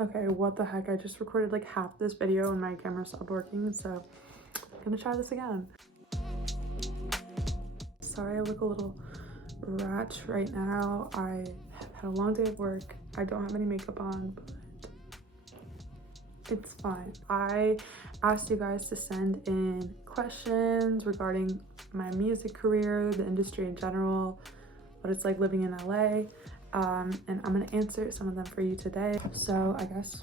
Okay, what the heck? I just recorded like half this video and my camera stopped working, so I'm gonna try this again. Sorry I look a little ratched right now. I have had a long day of work. I don't have any makeup on, but it's fine. I asked you guys to send in questions regarding my music career, the industry in general, what it's like living in LA. And I'm gonna answer some of them for you today. So I guess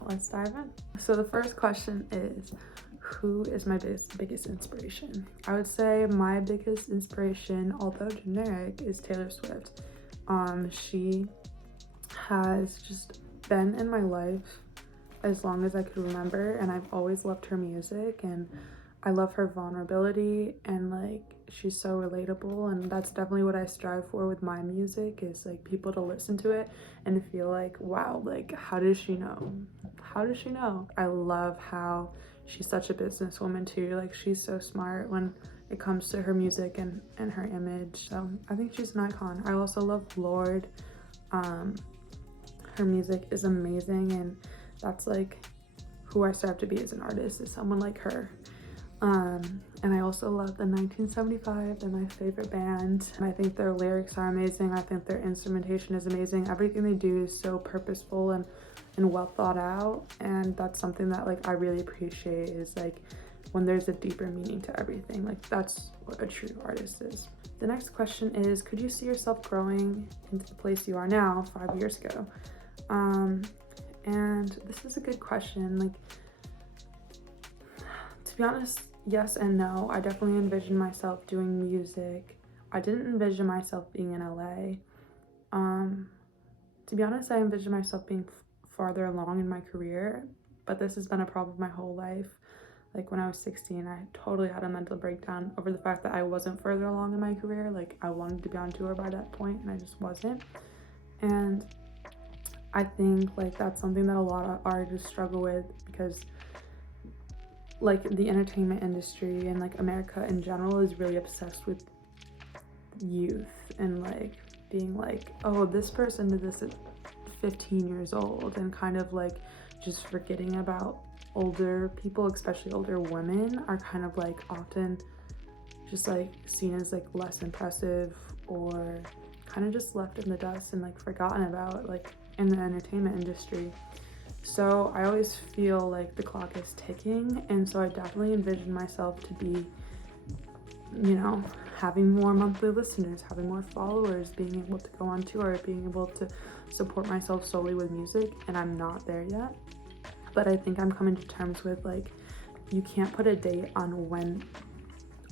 let's dive in. So the first question is, who is my biggest inspiration? I would say my biggest inspiration, although generic, is Taylor Swift. She has just been in my life as long as I could remember, and I've always loved her music, and I love her vulnerability, and like she's so relatable, and that's definitely what I strive for with my music, is like people to listen to it and feel like, wow, like how does she know? How does she know? I love how she's such a businesswoman too. Like she's so smart when it comes to her music and her image. So I think she's an icon. I also love Lorde. Her music is amazing, and that's like who I strive to be as an artist, is someone like her. And I also love the 1975. They're my favorite band, and I think their lyrics are amazing. I think their instrumentation is amazing. Everything they do is so purposeful and well thought out, and that's something that like I really appreciate, is like when there's a deeper meaning to everything. Like that's what a true artist is. The next question is, could you see yourself growing into the place you are now 5 years ago? And this is a good question. Like, to be honest, yes and no. I definitely envision myself doing music. I didn't envision myself being in LA. To be honest, I envision myself being farther along in my career, but this has been a problem my whole life. Like when I was 16, I totally had a mental breakdown over the fact that I wasn't further along in my career. Like I wanted to be on tour by that point and I just wasn't. And I think like that's something that a lot of artists struggle with, because like the entertainment industry and like America in general is really obsessed with youth and like being like, oh, this person did this at 15 years old, and kind of like just forgetting about older people, especially older women, are kind of like often just like seen as like less impressive, or kind of just left in the dust and like forgotten about, like in the entertainment industry. So I always feel like the clock is ticking, and so I definitely envision myself to be, you know, having more monthly listeners, having more followers, being able to go on tour, being able to support myself solely with music, and I'm not there yet. But I think I'm coming to terms with like, you can't put a date on when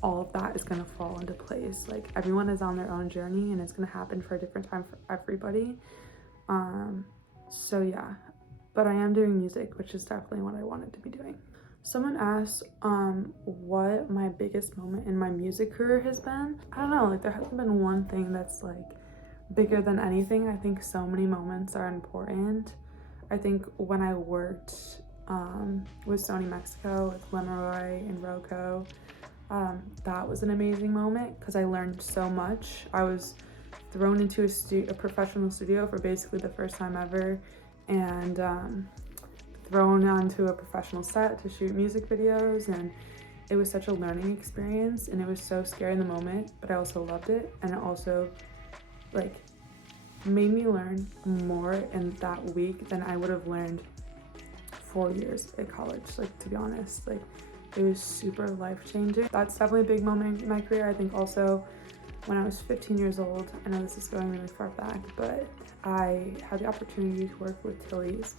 all of that is going to fall into place. Like everyone is on their own journey, and it's going to happen for a different time for everybody. So yeah, but I am doing music, which is definitely what I wanted to be doing. Someone asked what my biggest moment in my music career has been. I don't know, like there hasn't been one thing that's like bigger than anything. I think so many moments are important. I think when I worked with Sony Mexico, with Lemeroy and Roco, that was an amazing moment because I learned so much. I was thrown into a professional studio for basically the first time ever, and thrown onto a professional set to shoot music videos, and it was such a learning experience, and it was so scary in the moment, but I also loved it, and it also like made me learn more in that week than I would have learned 4 years at college. Like, to be honest, like it was super life-changing. That's definitely a big moment in my career. I think also when I was 15 years old, I know this is going really far back, but I had the opportunity to work with Tilly's.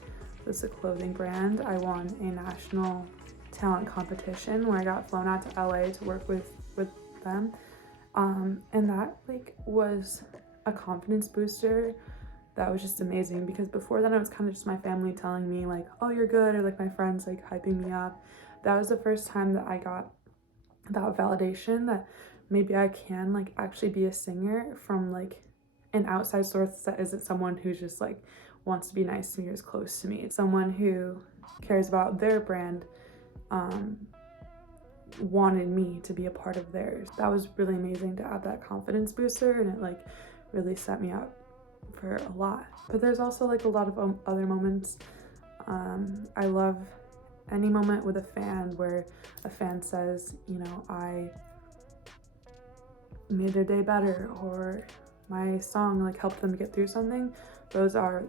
It's a clothing brand. I won a national talent competition where I got flown out to LA to work with them. And that like was a confidence booster that was just amazing, because before that it was kind of just my family telling me like, oh, you're good, or like my friends like hyping me up. That was the first time that I got that validation that maybe I can like actually be a singer from like an outside source that isn't someone who's just like wants to be nice to me or is close to me. It's someone who cares about their brand, wanted me to be a part of theirs. That was really amazing to have that confidence booster, and it like really set me up for a lot. But there's also like a lot of other moments. I love any moment with a fan where a fan says, you know, I made their day better, or my song like helped them get through something. Those are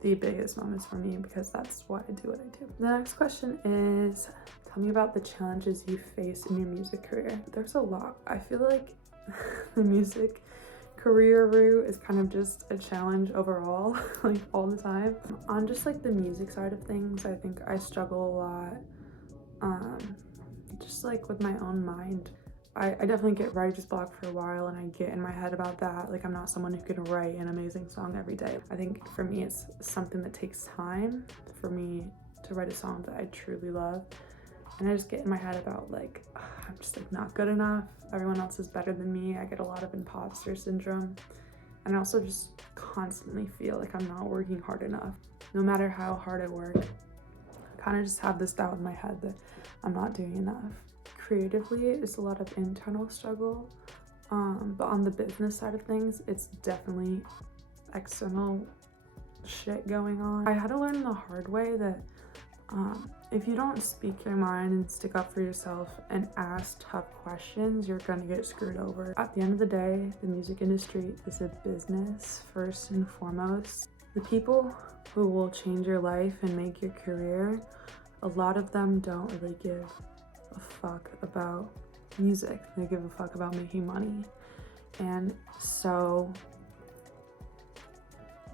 the biggest moments for me, because that's why I do what I do. The next question is, tell me about the challenges you face in your music career. There's a lot. I feel like the music career route is kind of just a challenge overall, like all the time. On just like the music side of things, I think I struggle a lot, just like with my own mind. I definitely get writer's block for a while, and I get in my head about that. Like, I'm not someone who can write an amazing song every day. I think for me, it's something that takes time for me to write a song that I truly love. And I just get in my head about like, I'm just like not good enough. Everyone else is better than me. I get a lot of imposter syndrome. And I also just constantly feel like I'm not working hard enough. No matter how hard I work, I kind of just have this doubt in my head that I'm not doing enough. Creatively, it's a lot of internal struggle, but on the business side of things, it's definitely external shit going on. I had to learn the hard way that if you don't speak your mind and stick up for yourself and ask tough questions, you're gonna get screwed over. At the end of the day, the music industry is a business first and foremost. The people who will change your life and make your career, a lot of them don't really give a fuck about music. They give a fuck about making money. And so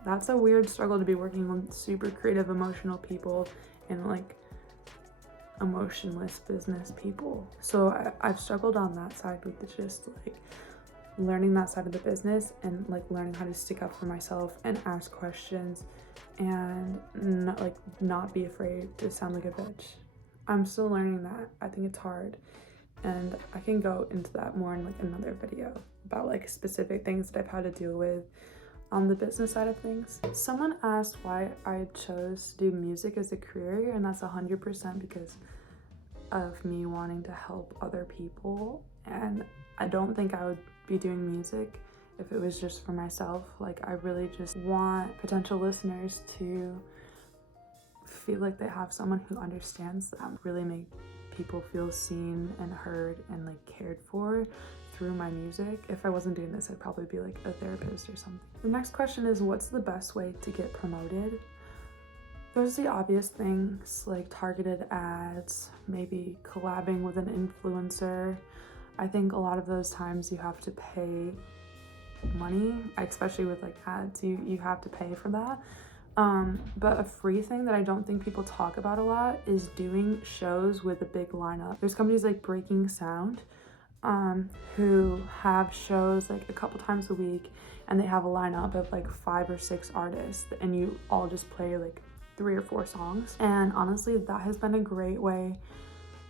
that's a weird struggle to be working with super creative, emotional people and like emotionless business people. So I've struggled on that side with just like learning that side of the business and like learning how to stick up for myself and ask questions and not be afraid to sound like a bitch. I'm still learning that. I think it's hard, and I can go into that more in like another video about like specific things that I've had to deal with on the business side of things. Someone asked why I chose to do music as a career, and that's 100% because of me wanting to help other people. And I don't think I would be doing music if it was just for myself. Like, I really just want potential listeners to feel like they have someone who understands them, really make people feel seen and heard and like cared for through my music. If I wasn't doing this, I'd probably be like a therapist or something. The next question is, what's the best way to get promoted? There's the obvious things like targeted ads, maybe collabing with an influencer. I think a lot of those times you have to pay money, especially with like ads, you have to pay for that. But a free thing that I don't think people talk about a lot is doing shows with a big lineup. There's companies like Breaking Sound, who have shows like a couple times a week, and they have a lineup of like 5 or 6 artists, and you all just play like 3 or 4 songs. And honestly, that has been a great way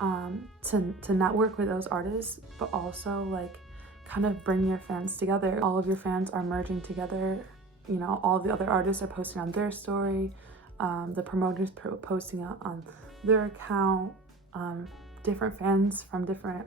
to network with those artists, but also like kind of bring your fans together. All of your fans are merging together. You know, all the other artists are posting on their story, the promoters posting on their account, different fans from different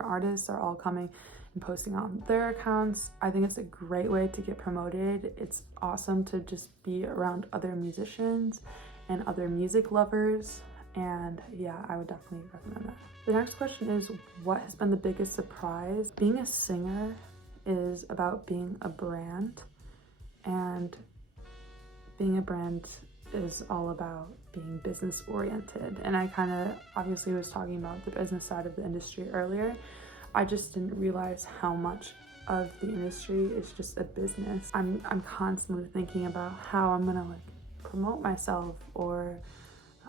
artists are all coming and posting on their accounts. I think it's a great way to get promoted. It's awesome to just be around other musicians and other music lovers, and yeah, I would definitely recommend that. The next question is, what has been the biggest surprise? Being a singer is about being a brand, and being a brand is all about being business oriented. And I kind of obviously was talking about the business side of the industry earlier. I just didn't realize how much of the industry is just a business. I'm constantly thinking about how I'm gonna like promote myself, or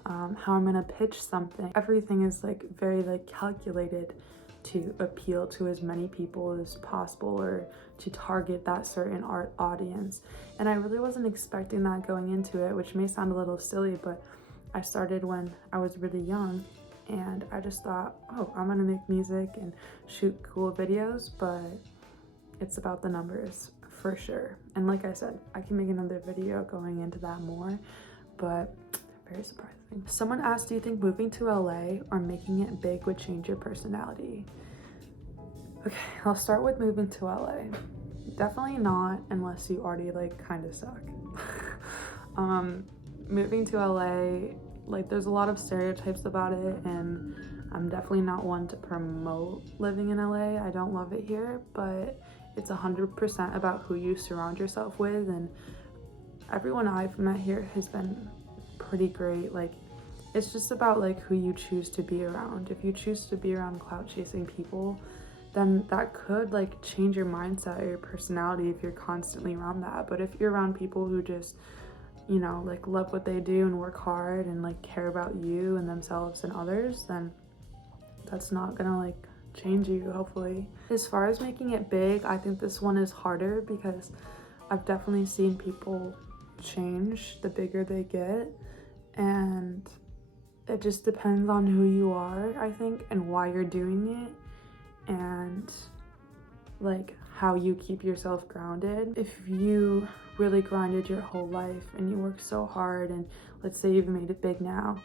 how I'm gonna pitch something. Everything is like very like calculated to appeal to as many people as possible, or to target that certain art audience. And I really wasn't expecting that going into it, which may sound a little silly, but I started when I was really young, and I just thought, oh, I'm gonna make music and shoot cool videos, but it's about the numbers for sure. And like I said, I can make another video going into that more, but very surprising. Someone asked, do you think moving to LA or making it big would change your personality? Okay, I'll start with moving to LA. Definitely not unless you already like kind of suck. Moving to LA, like there's a lot of stereotypes about it, and I'm definitely not one to promote living in LA. I don't love it here, but it's 100% about who you surround yourself with, and everyone I've met here has been pretty great. Like it's just about like who you choose to be around. If you choose to be around clout chasing people, then that could like change your mindset or your personality if you're constantly around that. But if you're around people who just, you know, like love what they do and work hard and like care about you and themselves and others, then that's not gonna like change you, hopefully. As far as making it big, I think this one is harder because I've definitely seen people change the bigger they get, and it just depends on who you are, I think, and why you're doing it, and like how you keep yourself grounded. If you really grinded your whole life and you work so hard, and let's say you've made it big now,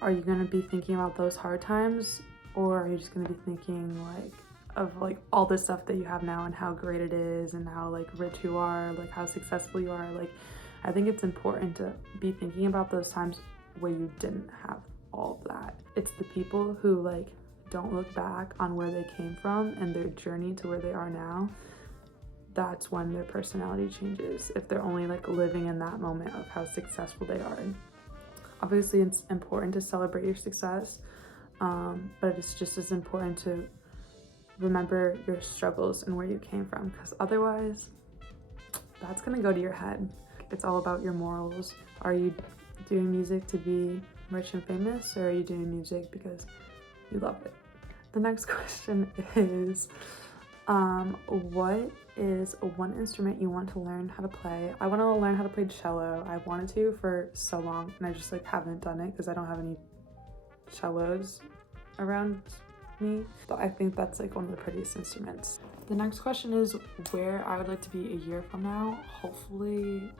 are you going to be thinking about those hard times, or are you just going to be thinking like of like all the stuff that you have now and how great it is and how like rich you are, like how successful you are? Like I think it's important to be thinking about those times where you didn't have all of that. It's the people who like don't look back on where they came from and their journey to where they are now. That's when their personality changes, if they're only like living in that moment of how successful they are. Obviously it's important to celebrate your success, but it's just as important to remember your struggles and where you came from, because otherwise that's gonna go to your head. It's all about your morals. Are you doing music to be rich and famous, or are you doing music because you love it? The next question is, what is one instrument you want to learn how to play? I want to learn how to play cello. I wanted to for so long, and I just like haven't done it because I don't have any cellos around me, but I think that's like one of the prettiest instruments. The next question is where I would like to be a year from now. Hopefully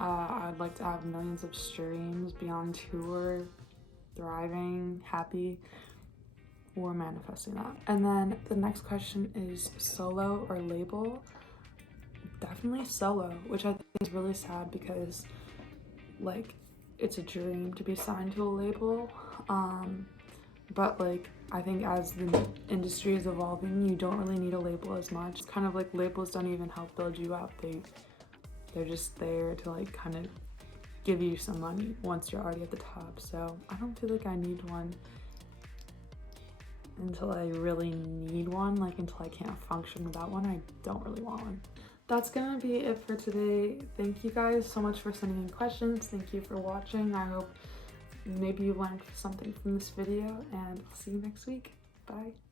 I'd like to have millions of streams, be on tour, thriving, happy. We're manifesting that. And then the next question is solo or label. Definitely solo, which I think is really sad because like it's a dream to be signed to a label, but like I think as the industry is evolving, you don't really need a label as much. It's kind of like labels don't even help build you up. They're just there to like kind of give you some money once you're already at the top. So I don't feel like I need one until I really need one. Like until I can't function without one, I don't really want one. That's gonna be it for today. Thank you guys so much for sending in questions. Thank you for watching. I hope maybe you learned something from this video, and I'll see you next week. Bye.